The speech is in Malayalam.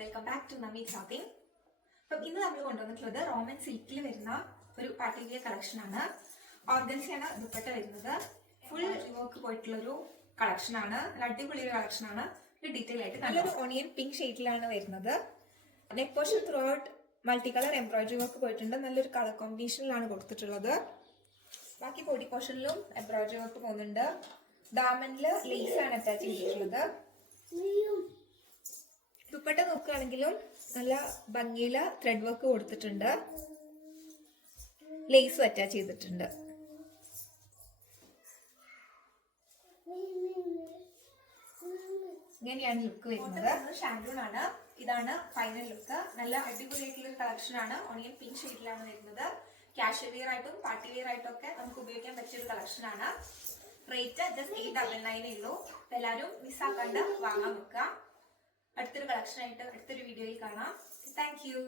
വെൽക്കം ബാക്ക് ടു നമ്മി ഷോപ്പിംഗ്. അപ്പം ഇന്ന് നമ്മൾ കൊണ്ടുവന്നിട്ടുള്ളത് റോമൻ സിൽക്കിൽ വരുന്ന ഒരു പാർട്ടി വിയർ കളക്ഷൻ ആണ്. ഓർഗൻസിയാണ് ദുപ്പട്ട വരുന്നത്. ഫുൾ വർക്ക് പോയിട്ടുള്ളൊരു കളക്ഷൻ ആണ്. അടിപൊളി ഒരു കളക്ഷൻ ആണ്. ഡീറ്റെയിൽ ആയിട്ട് നല്ലൊരു ഓണിയൻ പിങ്ക് ഷെയ്ഡിലാണ് വരുന്നത്. Neck portion through out multi colour embroidery work പോയിട്ടുണ്ട്. നല്ലൊരു കളർ കോമ്പിനേഷനിലാണ് കൊടുത്തിട്ടുള്ളത്. ബാക്കി ബോഡി പോർഷനിലും എംബ്രോയിഡറി വർക്ക് പോകുന്നുണ്ട്. ദാമനില് ലേസ് ആണ് അറ്റാച്ച് ചെയ്തിട്ടുള്ളത്. ദുപ്പട്ട നോക്കുകയാണെങ്കിലും നല്ല ഭംഗിയില് ത്രെഡ് വർക്ക് കൊടുത്തിട്ടുണ്ട്. ലേസും അറ്റാച്ച് ചെയ്തിട്ടുണ്ട്. ഇങ്ങനെയാണ് ലുക്ക് വരുന്നത്. ഷാൻഡൂൺ ആണ്. ഇതാണ് ഫൈനൽ ലുക്ക്. നല്ല അടിപൊളിയായിട്ടുള്ള ഒരു കളക്ഷൻ ആണ്. ഓണിയൻ പിങ്ക് ഷെയ്ഡിലാണ് വരുന്നത്. ക്യാഷ്വൽ വെയർ ആയിട്ടും പാർട്ടി വെയർ ആയിട്ടും ഒക്കെ നമുക്ക് ഉപയോഗിക്കാൻ പറ്റിയ ഒരു കളക്ഷൻ ആണ്. റേറ്റ് ജസ്റ്റ് 899 ഉള്ളൂ. എല്ലാവരും മിസ്സാക്കാണ്ട് വാങ്ങാൻ വെക്കുക. അടുത്തൊരു കളക്ഷൻ ആയിട്ട് അടുത്തൊരു വീഡിയോയിൽ കാണാം. Thank you.